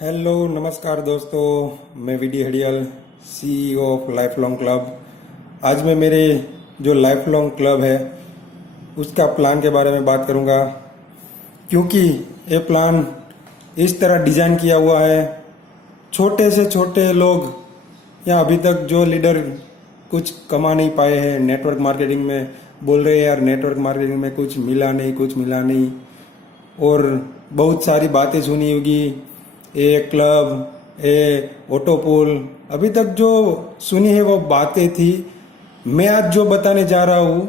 Hello नमस्कार दोस्तों, मैं VD Hadiyal, CEO of Life Long Club. आज मैं मेरे जो लाइफ लॉन्ग क्लब है उसका प्लान के बारे में बात करूंगा, क्योंकि ये प्लान इस तरह डिजाइन किया हुआ है। छोटे से छोटे लोग या अभी तक जो लीडर कुछ कमा नहीं पाए हैं नेटवर्क मार्केटिंग में, बोल रहे हैं यार नेटवर्क मार्केटिंग में कुछ मिला नहीं, और बहुत सारी बातें सुनी होगी, ए क्लब, ए ऑटोपूल, अभी तक जो सुनी है वो बातें थी। मैं आज जो बताने जा रहा हूँ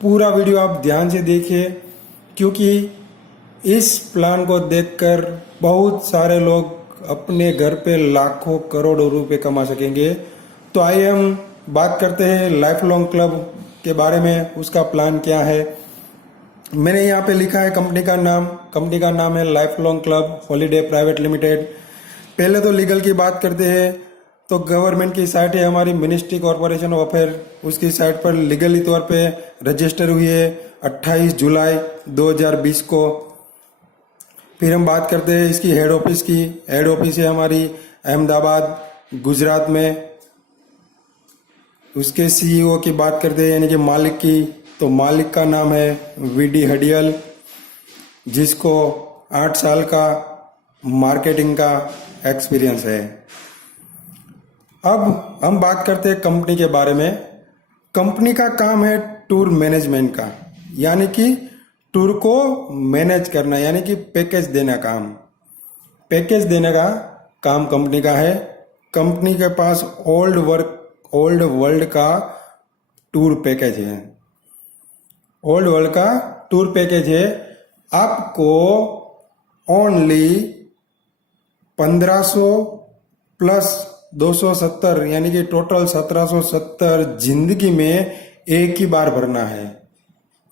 पूरा वीडियो आप ध्यान से देखिए, क्योंकि इस प्लान को देखकर बहुत सारे लोग अपने घर पे लाखों करोड़ों रुपए कमा सकेंगे। तो आइए हम बात करते हैं लाइफ लॉन्ग क्लब के बारे में, उसका प्लान क्या है। मैंने यहाँ पे लिखा है कंपनी का नाम है life Long club holiday private limited. पहले तो लीगल की बात करते हैं तो गवर्नमेंट की साइट है हमारी मिनिस्ट्री कॉरपोरेशन ऑफ अफेयर, उसकी साइट पर लीगली तौर पे रजिस्टर हुई है 28 जुलाई 2020 को। फिर हम बात करते हैं इसकी हेड ऑफिस की। हेड ऑफिस है हमारी अहमदाबाद गुजरात में। उसके सीईओ की बात करते हैं यानी कि मालिक की, तो मालिक का नाम है वीडी हडियल, जिसको 8 साल का मार्केटिंग का एक्सपीरियंस है। अब हम बात करते हैं कंपनी के बारे में। कंपनी का काम है टूर मैनेजमेंट का, यानी कि टूर को मैनेज करना, यानी कि पैकेज देना का काम कंपनी का है। कंपनी के पास ओल्ड वर्ल्ड का टूर पैकेज है। ओल्ड वर्ल्ड का टूर पैकेज है। आपको ओनली 1500 प्लस 270 यानी कि टोटल 1770 जिंदगी में एक ही बार भरना है।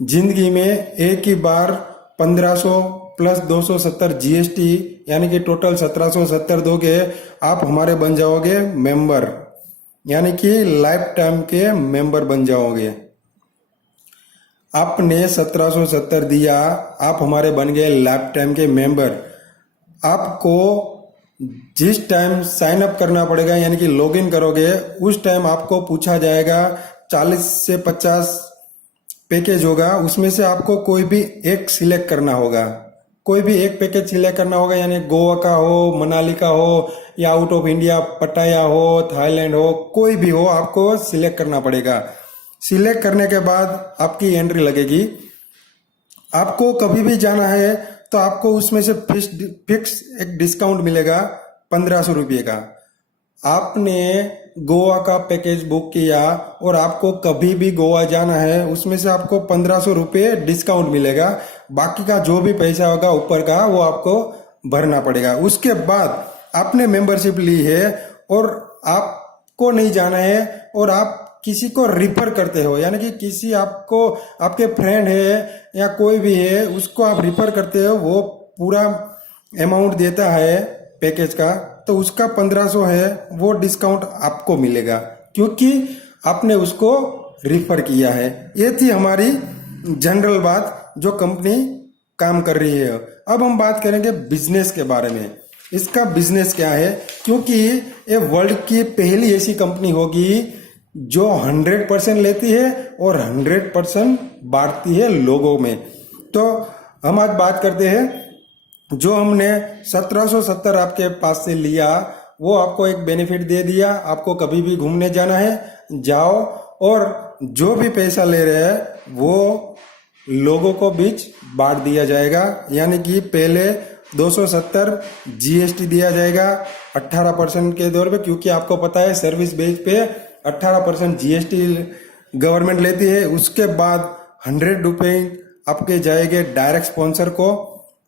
जिंदगी में एक ही बार 1500 प्लस 270 जीएसटी यानी कि टोटल 1770 दोगे, आप हमारे बन जाओगे मेंबर, यानी कि लाइफ टाइम के मेंबर बन जाओगे। आपने 1770 दिया, आप हमारे बन गए लाइफ टाइम के मेंबर। आपको जिस टाइम साइन अप करना पड़ेगा यानी कि लॉगिन करोगे, उस टाइम आपको पूछा जाएगा 40 से 50 पैकेज होगा, उसमें से आपको कोई भी एक सिलेक्ट करना होगा। कोई भी एक पैकेज सिलेक्ट करना होगा, यानी गोवा का हो, मनाली का हो, या आउट ऑफ इंडिया पटाया हो, थाईलैंड हो, कोई भी हो, आपको सिलेक्ट करना पड़ेगा। सिलेक्ट करने के बाद आपकी एंट्री लगेगी। आपको कभी भी जाना है तो आपको उसमें से फिक्स एक डिस्काउंट मिलेगा 1500 रुपये का। आपने गोवा का पैकेज बुक किया और आपको कभी भी गोवा जाना है, उसमें से आपको 1500 रुपये डिस्काउंट मिलेगा। बाकी का जो भी पैसा होगा ऊपर का वो आपको भरना पड़ेगा। उसके बाद आपने मेंबरशिप ली है और आपको नहीं जाना है और आप किसी को रिफर करते हो, यानी कि किसी आपको आपके फ्रेंड है या कोई भी है उसको आप रिफर करते हो, वो पूरा अमाउंट देता है पैकेज का, तो उसका 1500 है वो डिस्काउंट आपको मिलेगा, क्योंकि आपने उसको रिफर किया है। ये थी हमारी जनरल बात जो कंपनी काम कर रही है। अब हम बात करेंगे बिजनेस के बारे में। इसका बिजनेस क्या है, क्योंकि ये वर्ल्ड की पहली ऐसी कंपनी होगी जो 100% लेती है और 100% बांटती है लोगों में। तो हम आज बात करते हैं जो हमने 1770 आपके पास से लिया, वो आपको एक बेनिफिट दे दिया। आपको कभी भी घूमने जाना है जाओ, और जो भी पैसा ले रहे हैं वो लोगों को बीच बांट दिया जाएगा। यानी कि पहले 270 जीएसटी दिया जाएगा 18% के दौर पे, क्योंकि आपको पता है सर्विस बेस पे 18% जीएसटी गवर्नमेंट लेती है। उसके बाद 100 रुपये आपके जाएंगे डायरेक्ट स्पॉन्सर को,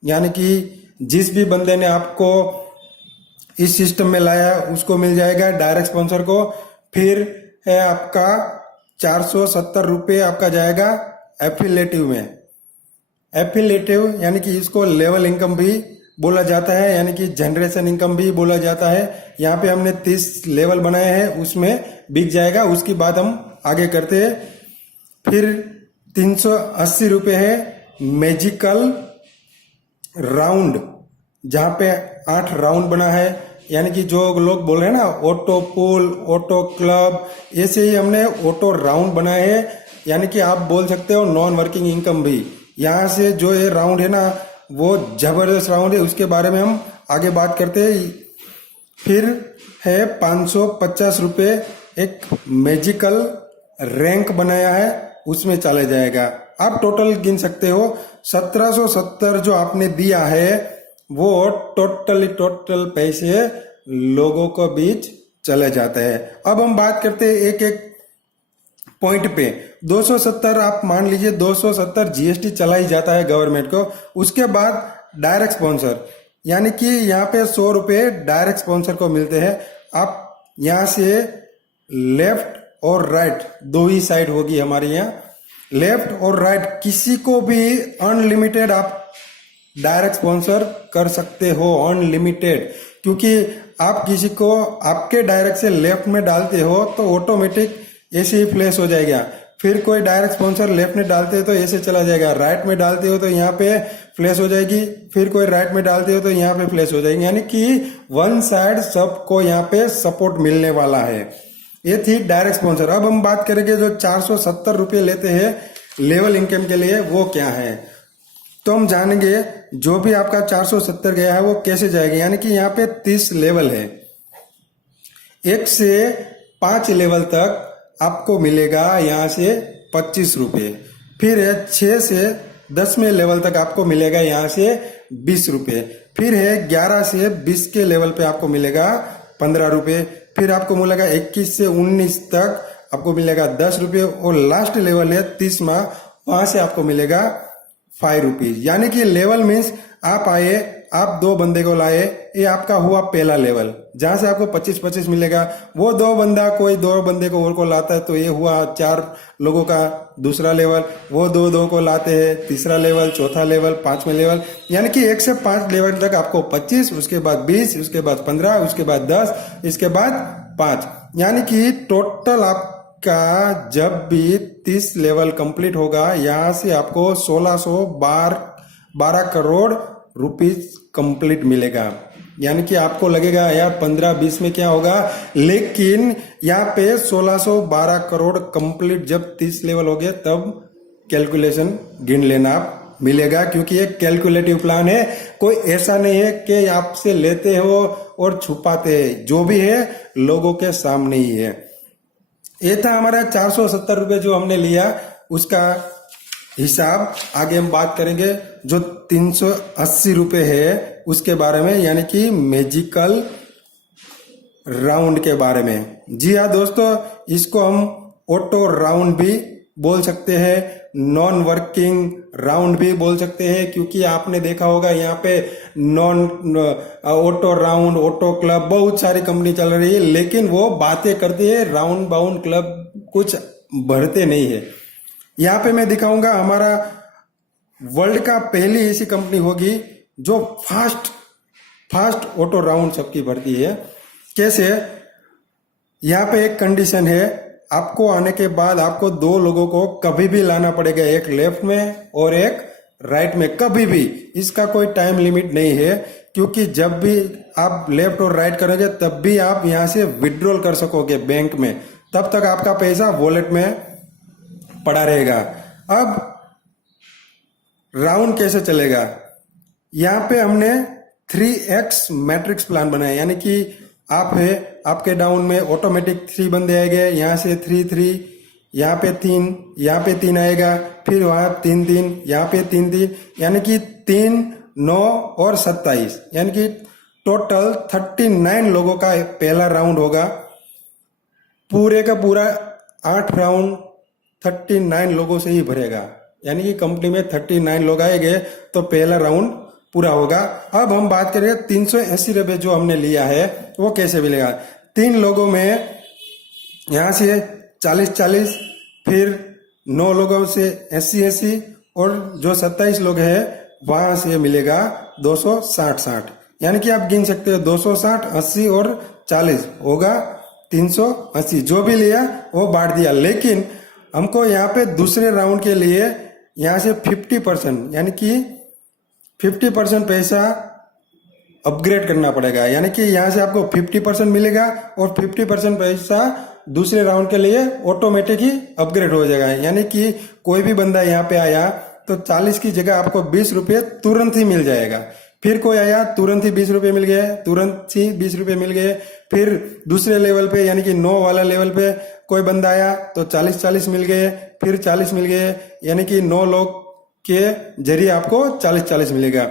यानी कि जिस भी बंदे ने आपको इस सिस्टम में लाया उसको मिल जाएगा डायरेक्ट स्पॉन्सर को। फिर है आपका 470 रुपये आपका जाएगा एफिलेटिव में। एफिलेटिव यानी कि इसको लेवल इनकम भी बोला जाता है, यानी कि जनरेशन इनकम भी बोला जाता है। यहाँ पे हमने 30 लेवल बनाए हैं, उसमें बिक जाएगा। उसकी बात हम आगे करते हैं। फिर 380 रुपये है मैजिकल राउंड, जहाँ पे 8 राउंड बना है, यानी कि जो लोग बोल रहे हैं ना ऑटो पुल, ऑटो क्लब, ऐसे ही हमने ऑटो राउंड बनाए हैं। यानी कि आप बोल सकते हो नॉन वर्किंग इनकम भी। यहाँ से जो ये राउंड है ना वो जबरदस्त राउंड है, उसके बारे में हम आगे बात करते हैं। फिर है 550 रुपये एक मैजिकल रैंक बनाया है, उसमें चले जाएगा। आप टोटल गिन सकते हो 1770 जो आपने दिया है वो टोटल पैसे लोगों को बीच चले जाते हैं। अब हम बात करते हैं एक एक पॉइंट पे। 270 आप मान लीजिए 270 जीएसटी चला ही जाता है गवर्नमेंट को। उसके बाद डायरेक्ट स्पॉन्सर, यानी कि यहाँ पे 100 रुपये डायरेक्ट स्पॉन्सर को मिलते हैं। आप यहाँ से लेफ्ट और राइट दो ही साइड होगी हमारे यहाँ, लेफ्ट और राइट किसी को भी अनलिमिटेड आप डायरेक्ट स्पॉन्सर कर सकते हो, अनलिमिटेड। क्योंकि आप किसी को आपके डायरेक्ट से लेफ्ट में डालते हो तो ऑटोमेटिक ऐसे ही फ्लैश हो जाएगा। फिर कोई डायरेक्ट स्पॉन्सर लेफ्ट में डालते हो तो ऐसे चला जाएगा, राइट में डालते हो तो यहाँ पे फ्लैश हो जाएगी, फिर कोई राइट में डालते हो तो यहाँ पे फ्लैश हो जाएगी। यानी कि वन साइड सबको यहाँ पे सपोर्ट मिलने वाला है। ये थी डायरेक्ट स्पॉन्सर। अब हम बात करेंगे जो 470 रुपये लेते हैं लेवल इनकम के लिए, वो क्या है। तो हम जानेंगे जो भी आपका 470 गया है वो कैसे जाएगा। यानी कि यहाँ पे 30 लेवल है, 1 से 5 लेवल तक आपको मिलेगा यहाँ से 25 रुपये। फिर है 6 से 10वें लेवल तक आपको मिलेगा यहाँ से 20 रुपये। फिर है 11 से 20 के लेवल पे आपको मिलेगा 15 रुपये। फिर आपको मिलेगा 21 से 19 तक आपको मिलेगा 10 रुपये। और लास्ट लेवल है 30वां, वहां से आपको मिलेगा 5 रुपीज। यानी कि लेवल मीन्स आप आए, आप 2 बंदे को लाए, ये आपका हुआ पहला लेवल जहां से आपको 25-25 मिलेगा। वो 2 बंदा कोई 2 बंदे को और को लाता है तो ये हुआ 4 लोगों का दूसरा लेवल। वो 2-2 को लाते हैं, तीसरा लेवल, चौथा लेवल, 5वें लेवल। यानी कि 1 से 5 लेवल तक आपको 25, उसके बाद 20, उसके बाद 15, उसके बाद 10, इसके बाद 5। यानी कि टोटल आपका जब भी 30 लेवल कंप्लीट होगा यहाँ से आपको 1612 करोड़ रुपीज कंप्लीट मिलेगा। यानी कि आपको लगेगा यार 15-20 में क्या होगा, लेकिन यहाँ पे 1612 करोड़ कंप्लीट जब 30 लेवल हो गए तब कैलकुलेशन गिन लेना आप मिलेगा। क्योंकि एक कैलकुलेटिव प्लान है, कोई ऐसा नहीं है कि आपसे लेते हो और छुपाते हैं, जो भी है लोगों के सामने ही है। ये था हमारा 470 रुपये जो हमने लिया, उसका हिसाब आगे हम बात करेंगे। जो 380 रुपये है उसके बारे में, यानी कि मैजिकल राउंड के बारे में। जी हाँ दोस्तों, इसको हम ऑटो राउंड भी बोल सकते हैं, नॉन वर्किंग राउंड भी बोल सकते हैं। क्योंकि आपने देखा होगा यहाँ पे non auto round, auto club, बहुत सारी कंपनी चल रही है, लेकिन वो बातें करती है, राउंड बाउंड क्लब कुछ भरते नहीं है। यहाँ पे मैं दिखाऊंगा हमारा वर्ल्ड का पहली ऐसी कंपनी होगी जो फास्ट ऑटो राउंड सबकी भरती है। कैसे, यहाँ पे एक कंडीशन है, आपको आने के बाद आपको 2 लोगों को कभी भी लाना पड़ेगा, एक लेफ्ट में और एक राइट में, कभी भी। इसका कोई टाइम लिमिट नहीं है, क्योंकि जब भी आप लेफ्ट और राइट करोगे तब भी आप यहाँ से विड्रॉल कर सकोगे बैंक में, तब तक आपका पैसा वॉलेट में पड़ा रहेगा। अब राउंड कैसे चलेगा, यहाँ पे हमने 3x मैट्रिक्स प्लान बनाया। यानी कि आप है, आपके डाउन में ऑटोमेटिक 3 बंदे आएंगे, यहाँ से 3-3, यहाँ पे 3, यहाँ पे 3 आएगा, फिर वहां 3-3, यहाँ पे 3-3, यानी कि 3, 9 और 27, यानी कि टोटल 39 लोगों का पहला राउंड होगा। पूरे का पूरा 8 राउंड 39 लोगों से ही भरेगा। यानी कि कंपनी में 39 लोग आएंगे तो पहला राउंड पूरा होगा। अब हम बात करेंगे 380 रुपये जो हमने लिया है वो कैसे मिलेगा। 3 लोगों में यहाँ से 40-40, फिर 9 लोगों से 80-80, और जो 27 लोग हैं वहां से मिलेगा 260-60। यानी कि आप गिन सकते हो 260, 80 और 40 होगा 380। जो भी लिया वो बांट दिया। लेकिन हमको यहाँ पे दूसरे राउंड के लिए यहाँ से 50%, यानी कि 50% पैसा अपग्रेड करना पड़ेगा, यानी कि यहाँ से आपको 50% मिलेगा और 50% पैसा दूसरे राउंड के लिए ऑटोमेटिक ही अपग्रेड हो जाएगा। यानी कि कोई भी बंदा यहाँ पे आया तो 40 की जगह आपको 20 रुपये तुरंत ही मिल जाएगा। फिर कोई आया तुरंत ही 20 रुपये मिल गए, तुरंत ही 20 रुपये मिल गए। फिर दूसरे लेवल पे यानी कि 9 वाला लेवल पे कोई बंदा आया तो 40 मिल गए, फिर 40 मिल गए, यानी कि 9 लोग के जरिए आपको 40 मिलेगा।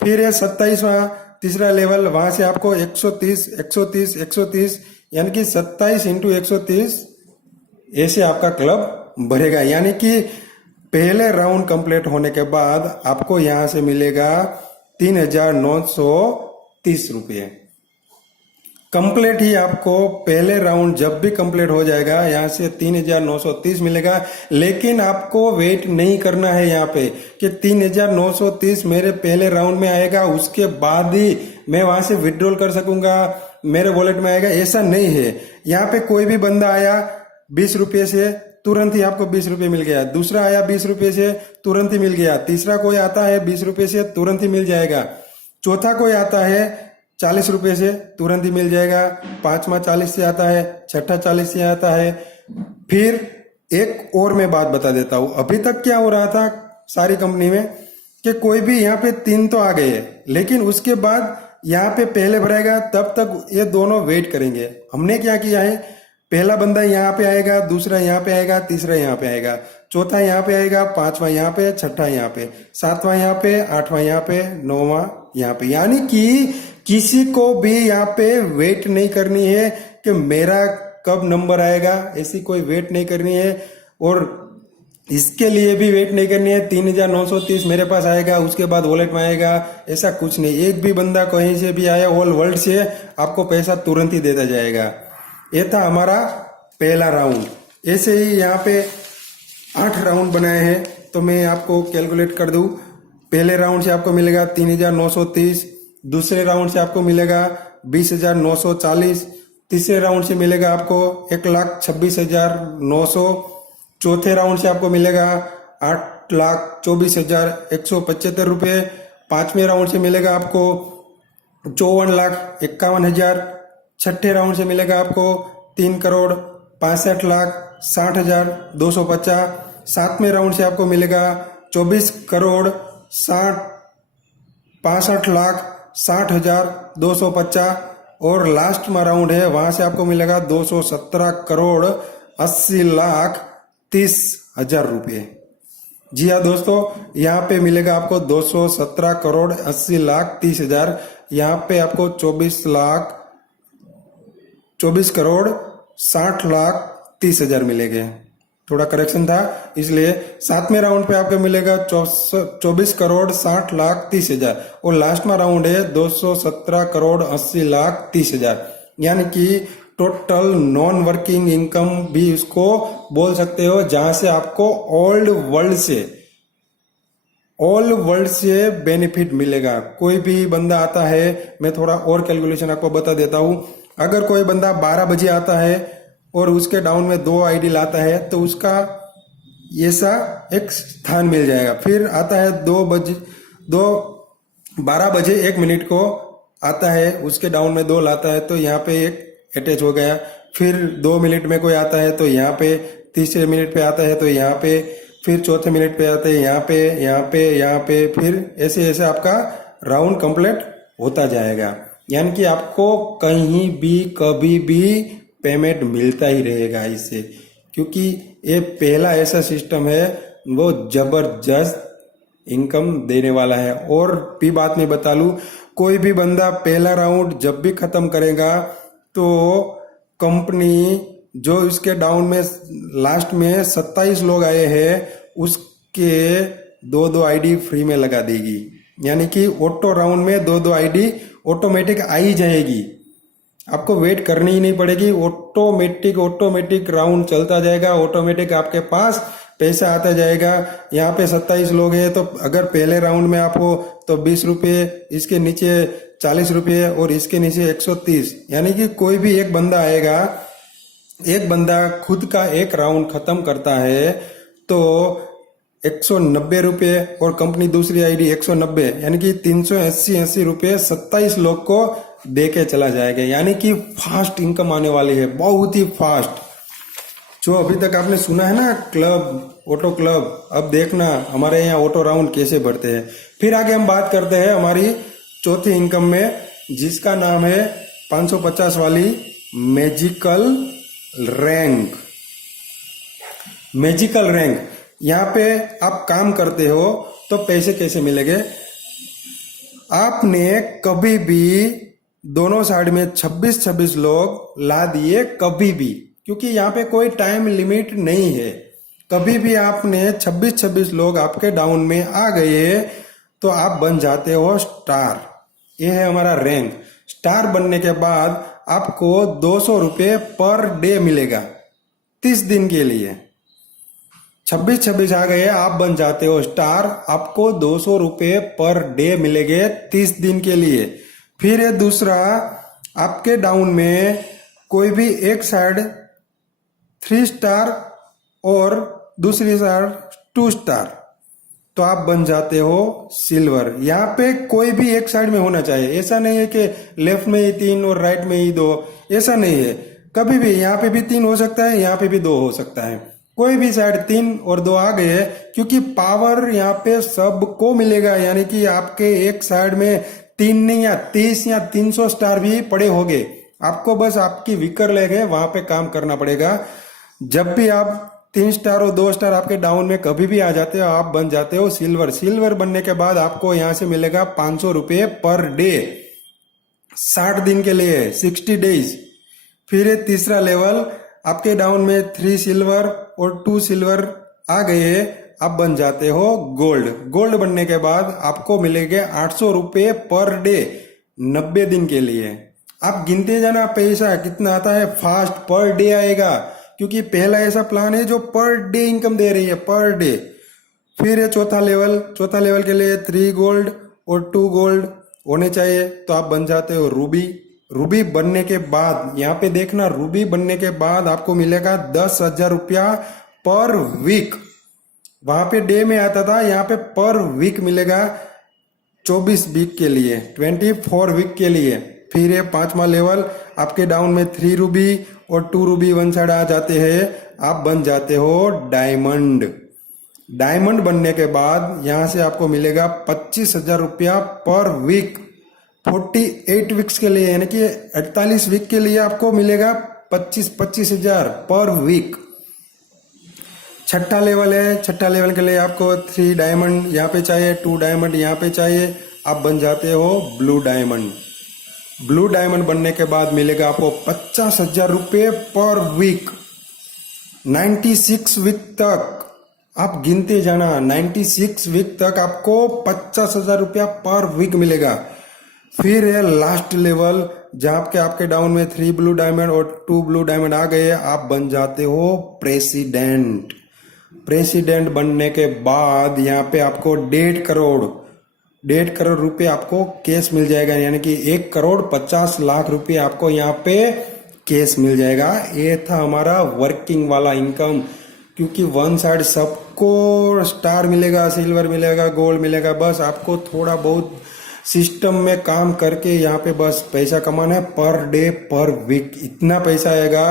फिर ये 27वां तीसरा लेवल, वहां से आपको 130 यानी कि 27 इंटू 130 ऐसे आपका क्लब भरेगा। यानी कि पहले राउंड कंप्लीट होने के बाद आपको यहां से मिलेगा 3,930 रुपये। कंप्लीट ही आपको पहले राउंड जब भी कंप्लीट हो जाएगा यहाँ से 3,930 मिलेगा। लेकिन आपको वेट नहीं करना है यहाँ पे कि 3,930 मेरे पहले राउंड में आएगा उसके बाद ही मैं वहां से विड्रॉल कर सकूंगा, मेरे वॉलेट में आएगा, ऐसा नहीं है। यहाँ पे कोई भी बंदा आया 20 रुपये से तुरंत ही आपको 20 रुपये मिल गया, दूसरा आया 20 रुपये से तुरंत ही मिल गया, तीसरा कोई आता है 20 रुपये से तुरंत ही मिल जाएगा, चौथा कोई आता है 40 रुपये से तुरंत ही मिल जाएगा, पांचवा 40 से आता है, छठा 40 से आता है। फिर एक और मैं बात बता देता हूं, अभी तक क्या हो रहा था सारी कंपनी में कि कोई भी यहाँ पे 3 तो आ गए, लेकिन उसके बाद यहाँ पे पहले भराएगा तब तक ये दोनों वेट करेंगे। हमने क्या किया है, पहला बंदा यहाँ पे आएगा, दूसरा यहाँ पे आएगा, तीसरा यहाँ पे आएगा, चौथा यहाँ पे आएगा, पांचवा यहाँ पे, छठा यहाँ पे, सातवां यहाँ पे, आठवां यहाँ पे, नौवां यहाँ पे। यानी कि किसी को भी यहाँ पे वेट नहीं करनी है कि मेरा कब नंबर आएगा, ऐसी कोई वेट नहीं करनी है। और इसके लिए भी वेट नहीं करनी है 3,930 मेरे पास आएगा उसके बाद वॉलेट में आएगा, ऐसा कुछ नहीं। एक भी बंदा कहीं से भी आया ऑल वर्ल्ड से आपको पैसा तुरंत ही देता जाएगा। ये था हमारा पहला राउंड। ऐसे ही यहाँ पे 8 राउंड बनाए हैं, तो मैं आपको कैलकुलेट कर दूं। पहले राउंड से आपको मिलेगा 3,930, दूसरे राउंड से आपको मिलेगा 20,940, तीसरे राउंड से मिलेगा आपको 1,26,900, चौथे राउंड से आपको मिलेगा 8,24,175 रुपये, पांचवें राउंड से मिलेगा आपको 54,51,000, छठे राउंड से मिलेगा आपको 3,65,60,250, सातवें राउंड से आपको मिलेगा 24,65,60,250 और लास्ट में राउंड है वहां से आपको मिलेगा 217,80,30,000 रुपये। जी हाँ दोस्तों, यहाँ पे मिलेगा आपको 217,80,30,000, यहाँ पे आपको 24,60,30,000 मिलेंगे। थोड़ा करेक्शन था इसलिए। सातवें राउंड पे आपको मिलेगा 24,60,30,000 और लास्ट में राउंड है 217,80,30,000। यानी कि टोटल नॉन वर्किंग इनकम भी इसको बोल सकते हो, जहां से आपको ऑल वर्ल्ड से बेनिफिट मिलेगा। कोई भी बंदा आता है, मैं थोड़ा और कैलकुलेशन आपको बता देता हूं। अगर कोई बंदा 12 बजे आता है और उसके डाउन में 2 आईडी लाता है तो उसका ऐसा एक स्थान मिल जाएगा। फिर आता है 12 बजे 1 मिनट को आता है, उसके डाउन में 2 लाता है तो यहाँ पे एक अटैच हो गया। फिर 2 मिनट में कोई आता है तो यहाँ पे, तीसरे मिनट पे आता है तो यहाँ पे, फिर चौथे मिनट पे आते हैं यहाँ पे, फिर ऐसे ऐसे आपका राउंड कंप्लीट होता जाएगा। यानी कि आपको कहीं भी कभी भी पेमेंट मिलता ही रहेगा इससे, क्योंकि ये पहला ऐसा सिस्टम है वो जबरदस्त इनकम देने वाला है। और भी बात मैं बता लूं, कोई भी बंदा पहला राउंड जब भी खत्म करेगा तो कंपनी जो इसके डाउन में लास्ट में 27 लोग आए हैं उसके 2-2 आईडी फ्री में लगा देगी। यानी कि ऑटो राउंड में 2-2 आईडी ऑटोमेटिक आ ही जाएगी, आपको वेट करनी ही नहीं पड़ेगी। ऑटोमेटिक राउंड चलता जाएगा, ऑटोमेटिक आपके पास पैसा आता जाएगा। यहाँ पे 27 लोग हैं तो अगर पहले राउंड में आप हो तो 20 रुपये, इसके नीचे 40 रुपये और इसके नीचे 130। यानी कि कोई भी एक बंदा आएगा, एक बंदा खुद का एक राउंड खत्म करता है तो 190 रुपये और कंपनी दूसरी आईडी 190, यानी कि 380 रुपये 27 लोग को दे के चला जाएगा। यानी कि फास्ट इनकम आने वाली है, बहुत ही फास्ट। जो अभी तक आपने सुना है ना क्लब, ऑटो क्लब, अब देखना हमारे यहाँ ऑटो राउंड कैसे बढ़ते हैं। फिर आगे हम बात करते हैं हमारी चौथी इनकम में, जिसका नाम है 550 वाली मैजिकल रैंक। मैजिकल रैंक, यहाँ पे आप काम करते हो तो पैसे कैसे मिलेंगे। आपने कभी भी दोनों साइड में 26-26 लोग ला दिए, कभी भी, क्योंकि यहाँ पे कोई टाइम लिमिट नहीं है। कभी भी आपने 26-26 लोग आपके डाउन में आ गए तो आप बन जाते हो स्टार। ये है हमारा रैंक। स्टार बनने के बाद आपको 200 रुपये पर डे मिलेगा 30 दिन के लिए। 26-26 आ गए, आप बन जाते हो स्टार, आपको 200 रुपये पर डे मिलेंगे 30 दिन के लिए। फिर है दूसरा, आपके डाउन में कोई भी एक साइड 3 स्टार और दूसरी साइड 2 स्टार, तो आप बन जाते हो सिल्वर। यहाँ पे कोई भी एक साइड में होना चाहिए, ऐसा नहीं है कि लेफ्ट में ही 3 और राइट में ही 2, ऐसा नहीं है। कभी भी यहाँ पे भी 3 हो सकता है, यहाँ पे भी 2 हो सकता है। कोई भी साइड 3 और 2 आ गए, क्योंकि पावर यहाँ पे सबको मिलेगा। यानी कि आपके एक साइड में 3 नहीं या 30 या 300 स्टार भी पड़े होंगे, आपको बस आपकी विकर लेके वहां पे काम करना पड़ेगा। जब भी आप 3 स्टार और 2 स्टार आपके डाउन में कभी भी आ जाते हो, आप बन जाते हो सिल्वर। सिल्वर बनने के बाद आपको यहाँ से मिलेगा 500 रुपये पर डे 60 दिन के लिए, 60 डेज। फिर ये तीसरा लेवल, आपके डाउन में 3 सिल्वर और 2 सिल्वर आ गए, आप बन जाते हो गोल्ड। गोल्ड बनने के बाद आपको मिलेंगे 800 रुपये पर डे 90 दिन के लिए। आप गिनते जाना पैसा कितना आता है, फास्ट पर डे आएगा, क्योंकि पहला ऐसा प्लान है जो पर डे इनकम दे रही है, पर डे। फिर है चौथा लेवल, चौथा लेवल के लिए 3 गोल्ड और 2 गोल्ड होने चाहिए, तो आप बन जाते हो रूबी। रूबी बनने के बाद यहाँ पे देखना, रूबी बनने के बाद आपको मिलेगा 10,000 रुपया पर वीक। वहां पे डे में आता था, यहाँ पे पर वीक मिलेगा 24 वीक के लिए, 24 वीक के लिए। फिर है 5वां लेवल, आपके डाउन में 3 रूबी और 2 रूबी वन साइड आ जाते हैं, आप बन जाते हो डायमंड। डायमंड बनने के बाद यहाँ से आपको मिलेगा 25,000 रुपया पर वीक 48 वीक्स के लिए, यानी कि 48 वीक के लिए आपको मिलेगा 25,000 पर वीक। छठा लेवल है, छठा लेवल के लिए आपको 3 डायमंड यहाँ पे चाहिए, 2 डायमंड यहाँ पे चाहिए, आप बन जाते हो ब्लू डायमंड। ब्लू डायमंड बनने के बाद मिलेगा आपको 50,000 रुपये पर वीक 96 वीक तक। आप गिनते जाना, 96 वीक तक आपको 50,000 रुपया पर वीक मिलेगा। फिर है लास्ट लेवल, जहां पे आपके डाउन में 3 ब्लू डायमंड और 2 ब्लू डायमंड आ गए, आप बन जाते हो प्रेसिडेंट। प्रेसिडेंट बनने के बाद यहाँ पे आपको 1.5 करोड़ रुपए आपको कैश मिल जाएगा, यानी कि 1,50,00,000 रुपए आपको यहाँ पे कैश मिल जाएगा। ये था हमारा वर्किंग वाला इनकम, क्योंकि वन साइड सबको स्टार मिलेगा, सिल्वर मिलेगा, गोल्ड मिलेगा, बस आपको थोड़ा बहुत सिस्टम में काम करके यहाँ पे बस पैसा कमाना है, पर डे पर वीक। इतना पैसा आएगा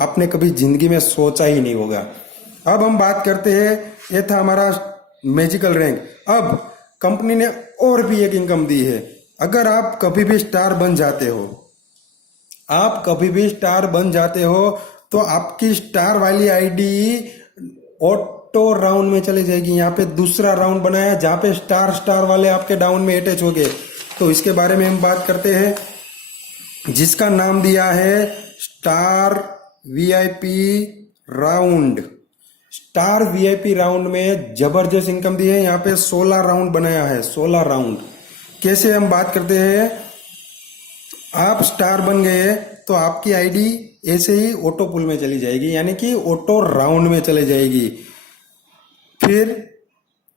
आपने कभी जिंदगी में सोचा ही नहीं होगा। अब हम बात करते हैं, ये था हमारा मैजिकल रैंक। अब कंपनी ने और भी एक इनकम दी है। अगर आप कभी भी स्टार बन जाते हो, आप कभी भी स्टार बन जाते हो, तो आपकी स्टार वाली आईडी ऑटो राउंड में चली जाएगी। यहाँ पे दूसरा राउंड बनाया जहां पे स्टार वाले आपके डाउन में अटैच हो गए, तो इसके बारे में हम बात करते हैं, जिसका नाम दिया है star VIP round. Star VIP round में जबरदस्त इनकम दी है। यहाँ पे 16 राउंड बनाया है, 16 राउंड। कैसे हम बात करते हैं, आप स्टार बन गए तो आपकी आईडी ऐसे ही ऑटो पुल में चली जाएगी, यानी कि ऑटो राउंड में चले जाएगी। फिर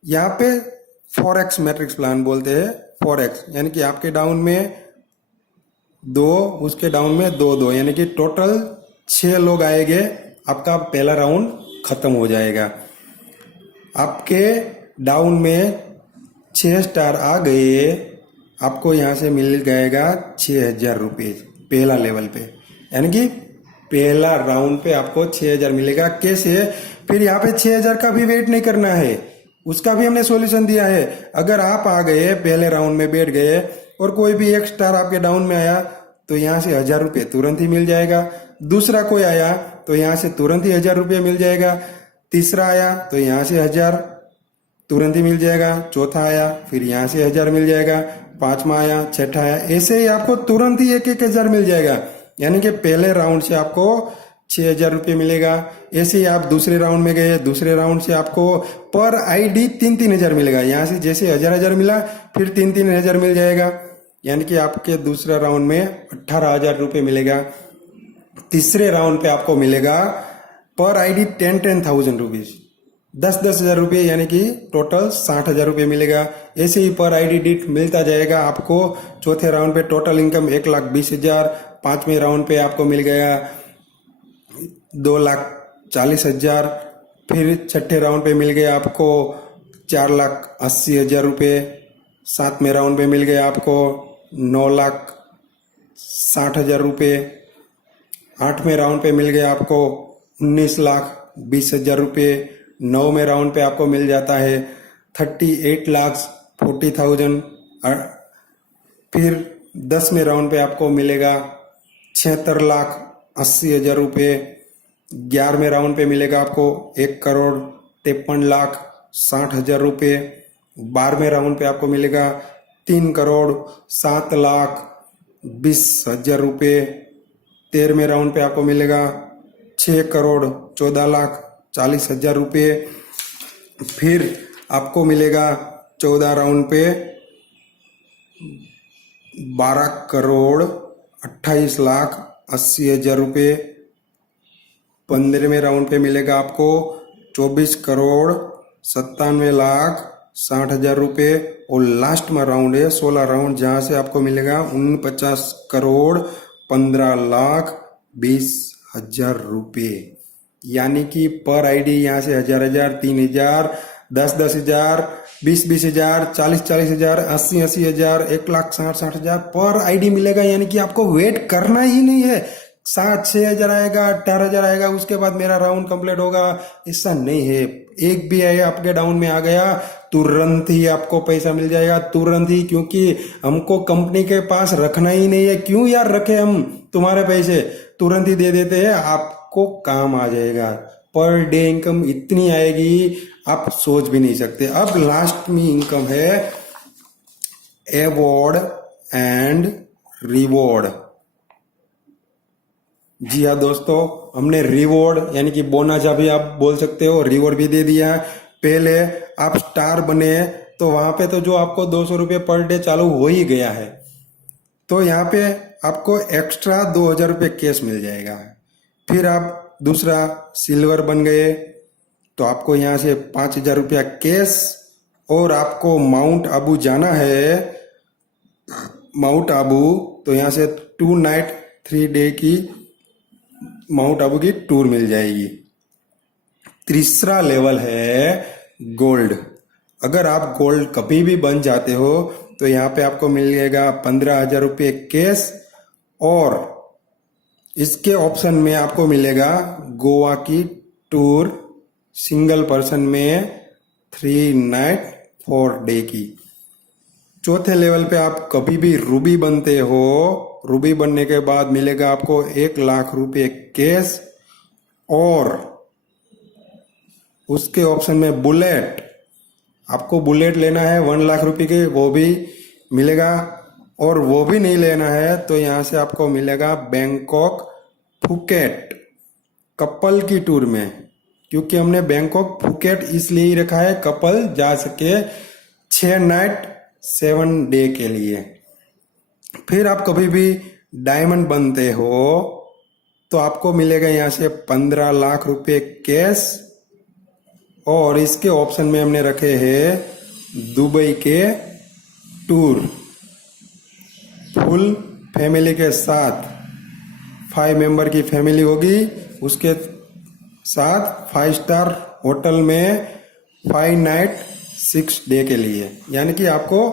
यहाँ पे 4x मैट्रिक्स प्लान बोलते हैं, 4x, यानी कि आपके डाउन में 2, उसके डाउन में 2, यानी कि टोटल 6 लोग आएंगे, आपका पहला राउंड खत्म हो जाएगा। आपके डाउन में 6 स्टार आ गए, आपको यहाँ से मिल जाएगा 6,000 रुपये पहला लेवल पे, यानी कि पहला राउंड पे आपको 6,000 मिलेगा। कैसे? फिर यहाँ पे 6,000 का भी वेट नहीं करना है, उसका भी हमने सॉल्यूशन दिया है। अगर आप आ गए पहले राउंड में बैठ गए और कोई भी एक स्टार आपके डाउन में आया तो यहाँ से 1,000 रुपये तुरंत ही मिल जाएगा। दूसरा कोई आया तो यहाँ से तुरंत ही 1,000 रुपये मिल जाएगा। तीसरा आया तो यहाँ से 1,000 तुरंत ही मिल जाएगा। चौथा आया फिर यहाँ से 1,000 मिल जाएगा। पांचवा आया, छठा आया, ऐसे ही आपको तुरंत ही 1,000 मिल जाएगा। यानी कि पहले राउंड से आपको 6,000 रुपये मिलेगा। ऐसे ही आप दूसरे राउंड में गए, दूसरे राउंड से आपको पर आईडी 3,000 मिलेगा। यहाँ से जैसे 1,000 मिला फिर 3,000 मिल जाएगा, यानी कि आपके दूसरा राउंड में 18,000 रुपये मिलेगा। तीसरे राउंड पे आपको मिलेगा पर आईडी 10,000 रुपीज, 10,000 रुपये, यानी कि टोटल 60,000 रुपये मिलेगा। ऐसे ही पर आईडी डिट मिलता जाएगा आपको। चौथे राउंड पे टोटल इनकम 1,20,000। पांचवें राउंड पे आपको मिल गया 2,40,000। फिर छठे राउंड पे मिल गया आपको 4,80,000 रुपये। सातवें राउंड पे मिल गया आपको 9,60,000 रुपये। आठवें राउंड पे मिल गया आपको 19,20,000 रुपये। नौवें राउंड पे आपको मिल जाता है 38,40,000। फिर 10वें राउंड पे आपको मिलेगा 76,80,000 रुपये। 11वें राउंड पे मिलेगा आपको 1,53,60,000 रुपये। 12वें राउंड पे आपको मिलेगा 3,07,20,000 रुपये। 13वें राउंड पे आपको मिलेगा 6,14,40,000 रुपये। फिर आपको मिलेगा 14 राउंड पे 12,28,80,000 रुपये। 15वें राउंड पे मिलेगा आपको 24,97,60,000 रुपये। और लास्ट में राउंड है 16 राउंड, जहां से आपको मिलेगा 49,15,20,000 रुपये। यानी कि पर आईडी यहाँ से 1,000, 3,000, 10,000, 20,000, 40,000, 80,000, 1,60,000 पर आईडी मिलेगा। यानी कि आपको वेट करना ही नहीं है। 7,000-6,000 आएगा, 18,000 आएगा, उसके बाद मेरा राउंड कंप्लीट होगा, ऐसा नहीं है। एक भी आया आपके डाउन में आ गया तुरंत ही आपको पैसा मिल जाएगा, तुरंत ही। क्योंकि हमको कंपनी के पास रखना ही नहीं है। क्यों यार रखे हम तुम्हारे पैसे, तुरंत ही दे देते हैं, आपको काम आ जाएगा। पर डे इनकम इतनी आएगी आप सोच भी नहीं सकते। अब लास्ट में इनकम है अवॉर्ड एंड रिवॉर्ड। जी हाँ दोस्तों, हमने रिवॉर्ड यानी कि बोनस अभी आप बोल सकते हो, रिवॉर्ड भी दे दिया है। पहले आप स्टार बने तो वहां पे तो जो आपको 200 रुपये पर डे चालू हो ही गया है, तो यहाँ पे आपको एक्स्ट्रा 2,000 रुपये कैश मिल जाएगा। फिर आप दूसरा सिल्वर बन गए तो आपको यहाँ से 5,000 रुपया कैश। और आपको माउंट आबू जाना है, माउंट आबू, तो यहाँ से 2 नाइट 3 डे की माउंट आबू की टूर मिल जाएगी। तीसरा लेवल है गोल्ड। अगर आप गोल्ड कभी भी बन जाते हो तो यहाँ पे आपको मिलेगा 15,000 रुपये कैश। और इसके ऑप्शन में आपको मिलेगा गोवा की टूर सिंगल पर्सन में 3 नाइट 4 डे की। चौथे लेवल पे आप कभी भी रूबी बनते हो, रूबी बनने के बाद मिलेगा आपको 1,00,000 रुपये कैश। और उसके ऑप्शन में बुलेट, आपको बुलेट लेना है 1,00,000 रुपये के, वो भी मिलेगा। और वो भी नहीं लेना है तो यहाँ से आपको मिलेगा बैंकॉक फुकेट कपल की टूर में। क्योंकि हमने बैंकॉक फुकेट इसलिए ही रखा है, कपल जा सके 6 नाइट 7 डे के लिए। फिर आप कभी भी डायमंड बनते हो तो आपको मिलेगा यहाँ से 15,00,000 रुपये कैश। और इसके ऑप्शन में हमने रखे हैं दुबई के टूर फुल फैमिली के साथ। 5 मेंबर की फैमिली होगी, उसके साथ 5 स्टार होटल में 5 नाइट 6 डे के लिए, यानी कि आपको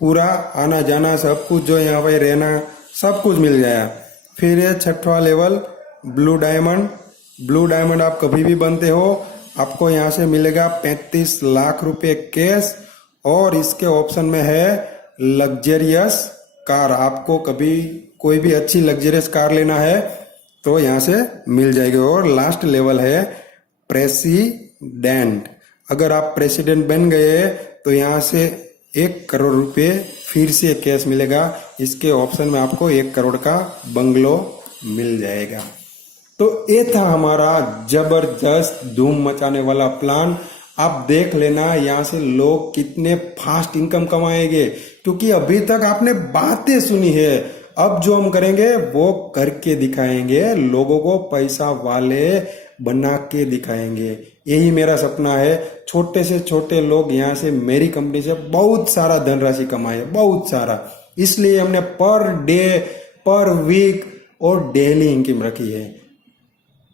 पूरा आना जाना सब कुछ जो यहाँ पे रहना सब कुछ मिल गया। फिर ये छठवां level blue diamond. Blue diamond आप कभी भी बनते हो, आपको यहाँ से मिलेगा 35 लाख रुपए कैश, और इसके ऑप्शन में है लग्जरियस कार। आपको कभी कोई भी अच्छी लग्जरियस कार लेना है तो यहाँ से मिल जाएगी। और लास्ट लेवल है प्रेसिडेंट। अगर आप प्रेसिडेंट बन गए तो यहाँ से 1 करोड़ रुपए फिर से कैश मिलेगा। इसके ऑप्शन में आपको 1 करोड़ का बंगलो मिल जाएगा। तो ये था हमारा जबरदस्त धूम मचाने वाला प्लान। आप देख लेना यहाँ से लोग कितने फास्ट इनकम कमाएंगे, क्योंकि अभी तक आपने बातें सुनी है। अब जो हम करेंगे वो करके दिखाएंगे, लोगों को पैसा वाले बना के दिखाएंगे। यही मेरा सपना है। छोटे से छोटे लोग यहाँ से मेरी कंपनी से बहुत सारा धनराशि कमाए, बहुत सारा। इसलिए हमने पर डे, पर वीक और डेली इनकम रखी है।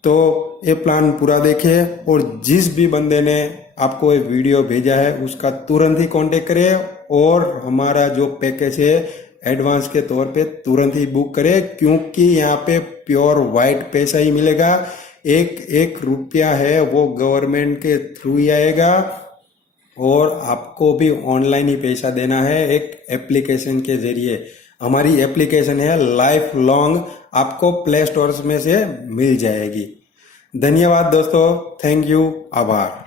तो ये प्लान पूरा देखें, और जिस भी बंदे ने आपको ये वीडियो भेजा है उसका तुरंत ही कांटेक्ट करें, और हमारा जो पैकेज है एडवांस के तौर पे तुरंत ही बुक करें, क्योंकि यहाँ पे प्योर वाइट पैसा ही मिलेगा। 1 रुपया है वो गवर्नमेंट के थ्रू ही आएगा, और आपको भी ऑनलाइन ही पैसा देना है एक एप्लीकेशन के जरिए। हमारी एप्लीकेशन है लाइफ लॉन्ग, आपको प्ले स्टोर में से मिल जाएगी। धन्यवाद दोस्तों, थैंक यू, आभार।